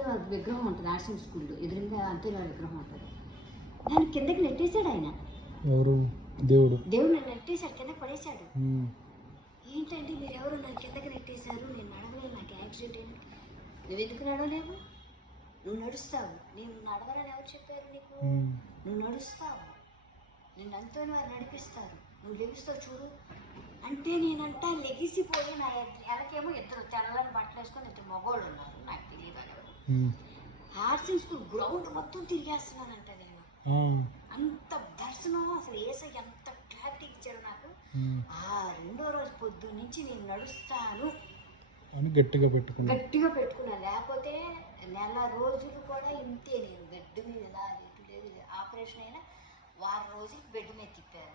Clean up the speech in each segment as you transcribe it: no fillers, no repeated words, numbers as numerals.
అంతేవారి విగ్రహం ఉంటుంది ఆర్ట్స్ స్కూల్లో ఎదురుగా అంతేవారి విగ్రహం ఉంటుంది. దాన్ని కిందకి నెట్టేశాడు ఆయన. ఎవరు? దేవుడు. దేవుడు నన్ను నెట్టేశాడు, కిందకి పడేశాడు. ఏంటంటే మీరు ఎవరు నన్ను కిందకి నెట్టేశారు, నేను నడవలేదు, నాకు యాక్సిడెంట్ అయింది. నువ్వు ఎందుకు నడవలేవు? నువ్వు నడుస్తావు. నేను నడవరని ఎవరు చెప్పారు నీకు? నువ్వు నడుస్తావు, నేను అంతోని వారు నడిపిస్తారు, నువ్వు లెగుస్తావు చూడు అంటే నేనంతా లెగిసిపోయి నా వెనకేమో ఇద్దరు తెల్లని బట్టలు వేసుకొని ఇద్దరు మగవాళ్ళు ఉన్నారు, నాకు తెలియదు. ఆర్ట్స్ స్కూల్ గ్రౌండ్ మొత్తం తిరిగేస్తున్నానంట నేను. అంత దర్శనం అసలు ఏసై ఎంత క్లారిటీ ఇచ్చాడు నాకు. ఆ రెండో రోజు పొద్దు నుంచి నేను నడుస్తాను అని గట్టిగా పెట్టుకున్నా. లేకపోతే నెల రోజులు కూడా ఇంతే, నేను బెడ్ మీద లేదు. ఆపరేషన్ అయినా వారం రోజులు బెడ్ మీద తిప్పారు.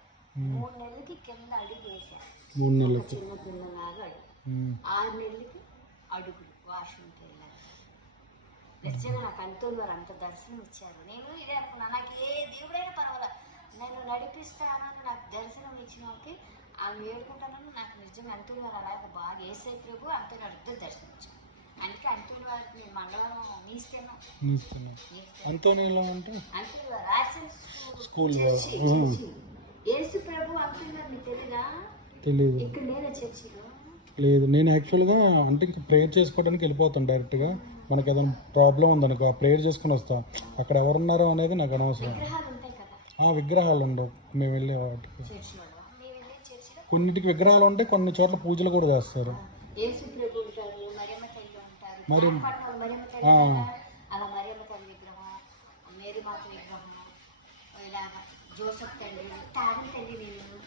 3 నెలలకి కింద అడుగు వేసాను, 3 నెలలకి చిన్న పిల్లలాగా అడుగు. 6 నెలలకి అడుగులు వాష్రూమ్కి వెళ్ళాను. నిజంగా నాకు అంతోని వారు అంత దర్శనం ఇచ్చారు. నేను ఇదే అనుకున్నా, నాకు ఏ దేవుడైనా పర్వాలేదు, నేను నడిపిస్తానని నాకు దర్శనం ఇచ్చిన వాళ్ళకి ఆమె వేడుకుంటానని నాకు నిజంగా అంతోని వారు అలాగే బాగా ఏసై ప్రభు అంతోని వారు ఇద్దరు దర్శనం ఇచ్చారు. అందుకే అంతోని వారికి నేను మండలం నీస్తున్నాను. అంతోని వారు ఆర్ట్స్ స్కూల్ యేసు ప్రభు అంతోని వారు మీకు తెలియదు. ఇక్కడ నేనే చర్చిలో లేదు. నేను యాక్చువల్గా అంటే ఇంకా ప్రేయర్ చేసుకోవడానికి వెళ్ళిపోతాను డైరెక్ట్గా. మనకు ఏదైనా ప్రాబ్లం ఉందనుకో ప్రేయర్ చేసుకుని వస్తాం. అక్కడ ఎవరున్నారో అనేది నాకు అనవసరం. విగ్రహాలు ఉండవు మేము వెళ్ళే వాటికి. కొన్నిటికి విగ్రహాలు ఉంటాయి, కొన్ని చోట్ల పూజలు కూడా చేస్తారు. మరి జోసఫ్ తండ్రి తాగిన తల్లి నేను